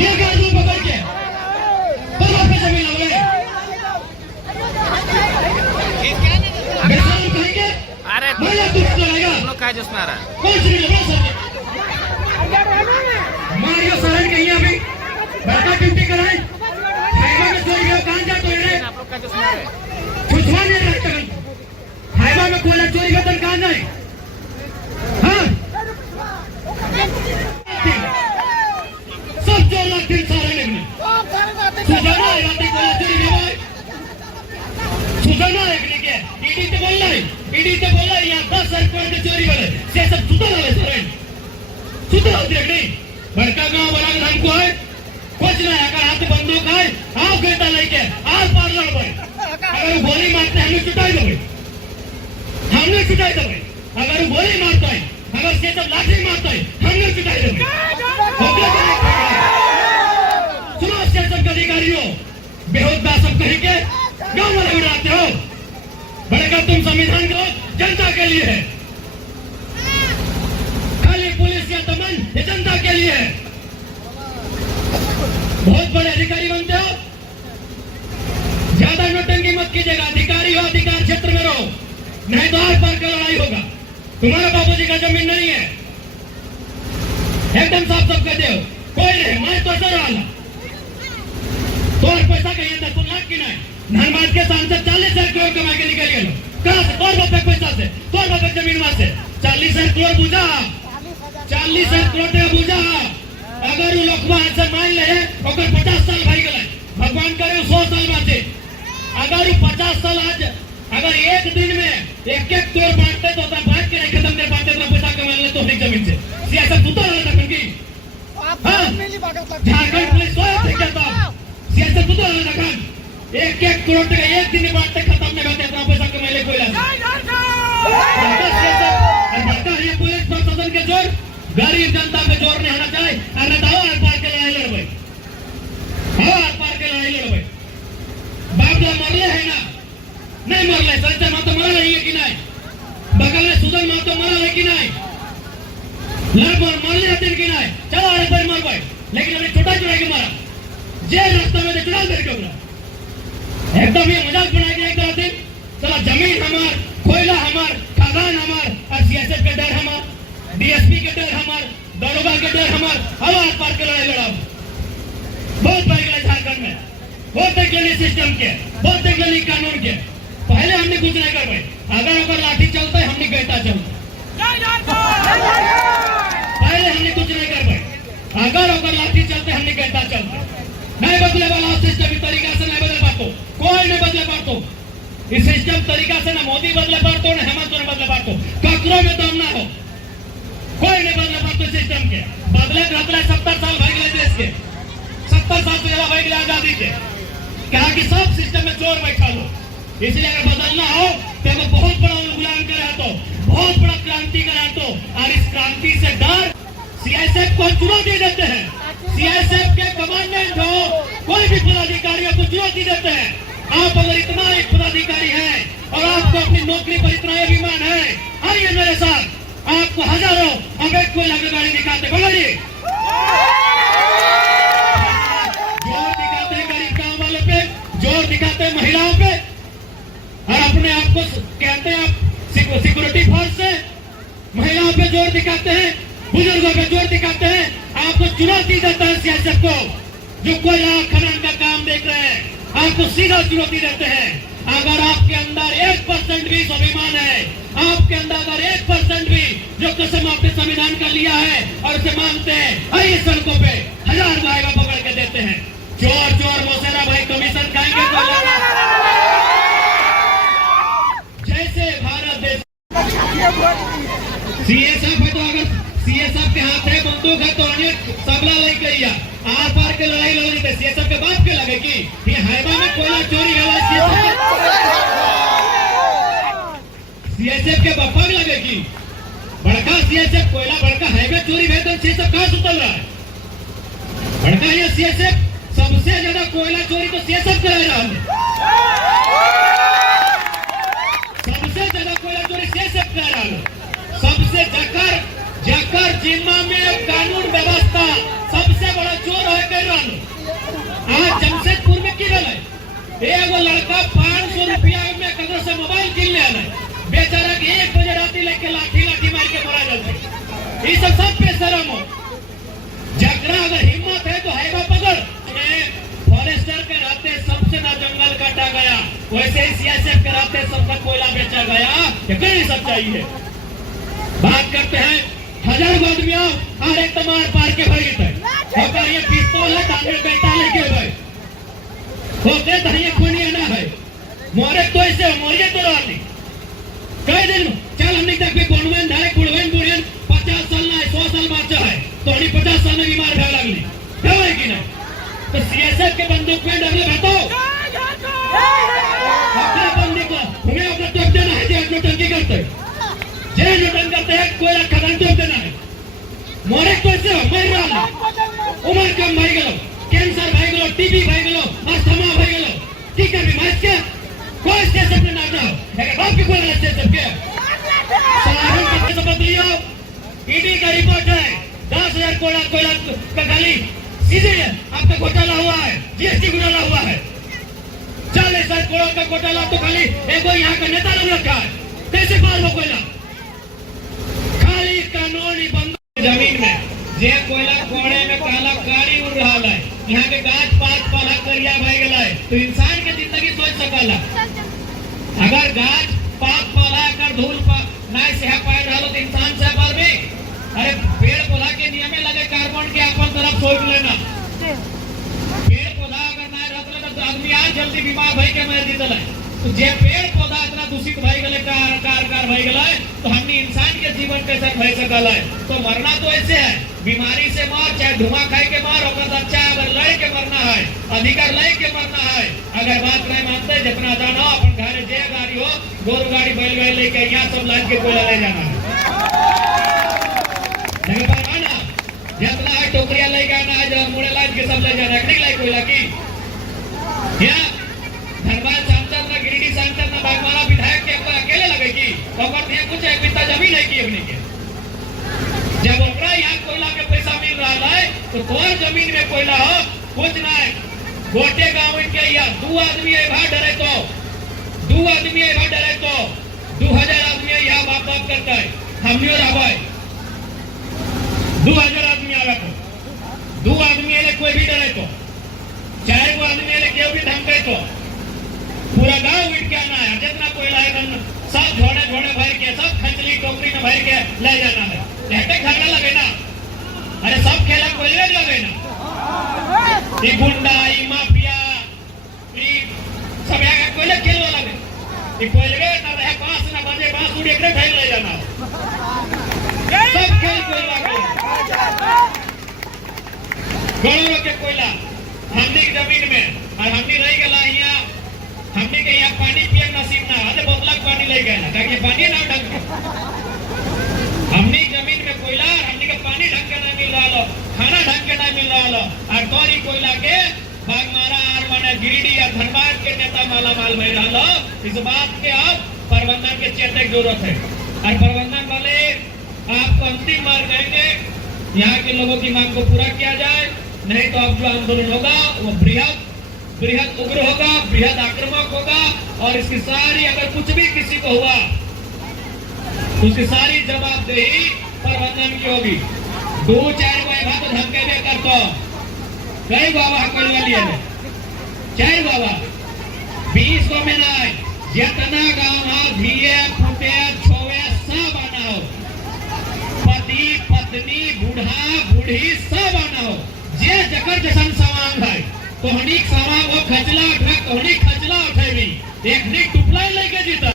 ये क्या जो पकड़ के पर वापस जमीन लग रहे बेसाल कहेंगे। अरे भैया दुख चलेगा लोग क्या जिसमें आ रहा है कौन सी लगा सर मारियो सहन के यहाँ भी बड़का ड्यूटी कराए हाईवा में चोरी गया कहाँ जा तो ये आप लोग क्या जिसमें आ रहे हैं छुछवा नहीं रखता हाईवा में कोयला चोरी का कहाँ जाए। हाँ सब 4 लाख दिन सारे लेने सुजाना है रात कोयला चोरी के भाई सुजाना है के ईडी तो बोल रहा है यहाँ 10 लाख कोयला चोरी वाले से सब सुधा वाले सारे सुधा होती है नहीं बड़का गांव बड़ा हमको है कुछ नहीं अगर हाथ बंदूक है आओ कहता लेके आओ पार्लर में अगर गोली मारते हमें छुटाई दोगे हमने छुटाई दोगे अगर गोली मारता है अगर से सब लाठी मारता है हमने छुटाई दोगे सुनो स्टेशन के अधिकारियों बेहुदा सब कहेंगे गाँव वाले उड़ाते हो बड़का तुम संविधान को जनता के लिए है खाली पुलिस या दमन ये जनता के लिए है। बहुत बड़े अधिकारी बनते हो ज्यादा नोटंकी मत कीजिएगा अधिकारी हो अधिकार क्षेत्र में रहो नहीं तो आर पार का लड़ाई होगा। तुम्हारा बाबूजी का जमीन नहीं है एकदम साफ साफ कहते हो कोई नहीं मैं तो सर वाला तो और पैसा कहिए 10 लाख की नहीं धनबाद के सांसद 40,000 करोड़ कमा के निकल गए कहां से और बापे पैसा से तो बापे जमीन वहां से 40,000 करोड़ बुझा 40,000 करोड़ का बुझा अगर वो लोग वहां से मान ले और 50 साल भाई गए भगवान करे 100 साल में से अगर 50 साल आज अगर एक दिन में एक करोड़ बांटते तो बांट के नहीं खत्म कर पाते तो पैसा कमा ले तो जमीन से सियासत तो रहता क्योंकि झारखंड पुलिस सियासत तो रहता काम 1 करोड़ का एक दिन में बांटते खत्म नहीं करते इतना पैसा कमा ले कोई ये पुलिस प्रशासन के जोर गरीब जनता पे जोर नहीं होना चाहिए। अरे दाओ आर पार के लड़ाई लड़बे आर पार के लड़ाई लड़बे बाबला मरले है ना नहीं मरले संजय मातो मरल है कि नहीं बगल में सुदन मातो मरल है कि नहीं लड़बर मरले है कि नहीं चलो अरे पर मर भाई लेकिन अभी छोटा चुरा के मारा जेल रास्ता में चुनाव करके बोला एकदम ये मजाक बना के एक दिन चला जमीन हमार कोयला हमार खदान हमार और सियासत का डर हमार डीएसपी के डर हमार दरोगा के डर हमार हवा पार के लड़ाई लड़ा बहुत भाई गए झारखंड में बहुत देख लेनी सिस्टम के बहुत देख लेनी कानून के पहले हमने कुछ नहीं कर पाए अगर लाठी चलता है हमने कहता चलता पहले हमने कुछ नहीं कर पाए अगर लाठी चलते हमने कहता चलते नहीं बदले वाला सिस्टम तरीका से नहीं बदल पातो कोई नहीं बदले पातो इस सिस्टम तरीका से ना मोदी बदले पातो ना हेमंत ने बदले पातो ककरो में दम ना हो कोई नहीं बदले पातो सिस्टम के बदले 70 साल भाग गए देश के 70 साल से ज्यादा भाग गए आजादी के कहा कि सब सिस्टम में चोर बैठा लो इसलिए अगर बदलना हो तो अगर बहुत बड़ा गुलाम करे तो बहुत बड़ा क्रांति करे तो और इस क्रांति से डर सीआईएसएफ को चुनौती देते हैं सीआईएसएफ के कमांडेंट हो कोई भी पदाधिकारियों को चुनौती देते हैं आप अगर इतना एक पदाधिकारी है और आपको अपनी नौकरी पर इतना अभिमान है आइए मेरे साथ आपको हजारों अवैध कोयला की गाड़ी दिखाते बोलिए जोर दिखाते हैं गरीब गांव वालों पे जोर दिखाते हैं महिलाओं पे और अपने आप को कहते हैं आप सिक्योरिटी फोर्स से महिलाओं पे जोर दिखाते हैं बुजुर्गों पे जोर दिखाते हैं आपको चुनौती देता है सियासत को जो कोयला खनन का काम देख रहे हैं आपको सीधा चुनौती देते हैं अगर आपके अंदर 1% भी स्वाभिमान है आपके अंदर अगर 1% भी जो कसम आपने संविधान का लिया है और उसे मानते हैं आइए सड़कों पे 1000 भाईगा पकड़ के देते हैं चोर चोर मोसेरा भाई कमीशन खाएंगे तो जैसे भारत देश सीएसएफ है तो अगर सीएसएफ के हाथ है बंदूक है तो अनेक सबला लेके लिया आर पार के लड़ाई लड़ रही थे सीएसएफ के बाप के लगे कि ये हाईवा में कोयला चोरी है सीएसएफ के बापा के लगे कि बड़का सीएसएफ कोयला बड़का हाईवे चोरी है तो सीएसएफ कहां सुतल रहा है बड़का ये सीएसएफ सबसे ज्यादा कोयला चोरी तो सीएसएफ कर रहा है सबसे ज्यादा कोयला चोरी सीएसएफ कर रहा है सबसे जकर जिम्मा में कानून व्यवस्था सबसे बड़ा चोर है लो। आज जमशेदपुर में की गल एगो लड़का 500 रुपया में कदर से मोबाइल किन ले आला बेचारा के 1 बजे राती लेके लाठी मार के मरा जाते। ये सब बेशरम हो। जगरा अगर हिम्मत है तो हैगा पकड़। फॉरेस्टर के रहते सबसे ना जंगल काटा गया, वैसे ही सीएसएफ के रहते सबका कोयला बेचा गया। कितनी सच्चाई है। बात करते हैं 1000 आदमी और एक तमार पार के भरी थे और ये पिस्तौल है ताने बेटा लेके गए होते धनिया खोनिया ना है मोरे तो ऐसे मोरिए तो रानी कह दिन चल हमने तक भी कोनवन धारे कुड़वन बुढ़ियन 50 साल ना 100 साल बच्चा है तो हनी 50 साल में बीमार भय लगली है कि नहीं। तो सीएसएफ के बंदूक में डरले बैठो अपने बंदी को हमें अपना टोप देना है जे नोटंकी करते जे नोटंकी करते हैं कोई खदान टोप देना है मोरे तो ऐसे मर रहा उम्र कम भाई गलो कैंसर भाई गलो टीबी भाई गलो अस्थमा भाई गलो की कर बीमार के कोई स्टेशन पे ना जाओ अगर बाप की कोई स्टेशन पे साहब के सब बदलियो ईडी का रिपोर्ट है 10,000 कोयला का गाली सीधे आपका घोटाला हुआ है जीएसटी घोटाला हुआ है 40,000 करोड़ का घोटाला तो खाली एगो यहाँ का नेता लोग रखा है कैसे पार हो कोयला खाली कानून ही बंद जमीन में जे कोयला कोड़े में काला कारी उड़ रहा है यहाँ के गाछ पात पौधा करिया भय गया है तो इंसान के जिंदगी सोच सकला अगर गाछ पात पौधा कर धूल ना सह पाए रहा तो इंसान सह पार भी अरे पेड़ पौधा के नियम में लगे कार्बन के अपन तरफ सोच लेना पेड़ पौधा अगर ना रहता तो आदमी आज जल्दी बीमार भई के मर जीतल है तो जे पेड़ पौधा इतना दूषित भई गले कार भई गला है तो हमनी इंसान के जीवन कैसे भई सकल है। तो मरना तो ऐसे है बीमारी से मर चाहे धुआं खाए के मर होकर अच्छा अगर लड़ के मरना है अधिकार लड़ के मरना है अगर बात नहीं मानते जितना जाना अपन घर जे गाड़ी हो गोरु गाड़ी बैल लेके यहाँ सब लाद के कोयला ले जाना है जितना है टोकरिया ले जाना है जो मुड़े लाद के सब ले जाना है नहीं लाई कोयला की यहाँ धनबाद सांसद ना गिरिडीह सांसद ना बागमारा विधायक के अकेले लगेगी और यहाँ कुछ एक बित्ता जमीन है की अपनी के जब ओकरा यहाँ कोयला के पैसा मिल रहा है तो तोर जमीन में कोयला हो कुछ ना है गोटे गाँव के यहाँ 2 आदमी है डरे तो 2 आदमी है डरे तो 2000 आदमी यहाँ बाप बाप करता है हमने रहा 2000 आदमी आवे तो 2 आदमी है कोई भी डरे तो 4 गो आदमी है केव भी धमके तो पूरा गांव उठ के आना है जितना कोयला है सब झोड़े भर के सब खंचली टोकरी में भर के ले जाना है झगड़ा लगे ना अरे सब खेला कोयले लगे ना ये गुंडा ये माफिया ये सब यहाँ कोयले खेल लगे ये कोयले ना रहे पास ना बजे बांस उड़ी एक भाई ले जाना सब खेल कोयला गौरव के कोयला हमनी की जमीन में और हमनी रह गला यहाँ हमने के यहाँ पानी पिए नसीब ना आधे बोतल पानी ले गए ना ताकि पानी ना ढंग हमने जमीन में कोयला हमने के पानी ढंग के नहीं मिल रहा खाना ढंग के नहीं मिल रहा और तोरी कोयला के बागमारा और माने गिरिडीह या धनबाद के नेता माला माल भय रहा इस बात के अब प्रबंधन के चेतने की जरूरत है और प्रबंधन वाले आपको अंतिम बार कहेंगे यहाँ के लोगों की मांग को पूरा किया जाए नहीं तो अब जो आंदोलन होगा वो बृहद उग्र होगा बृहद आक्रामक होगा और इसकी सारी अगर कुछ भी किसी को हुआ तो उसकी सारी जवाबदेही प्रबंधन की होगी 2-4 गो तो धमके दे कर तो कई बाबा कर लिए 4 बाबा 20 गो में ना जितना गाँव हो धिये फूटे छोवे सब आना हो पति पत्नी बूढ़ा बूढ़ी सब आना हो जे जकर जसन समांग है तो हनी समांग वो खचला उठा तो हनी खचला उठेगी एक निक टुकड़ा लेके जीता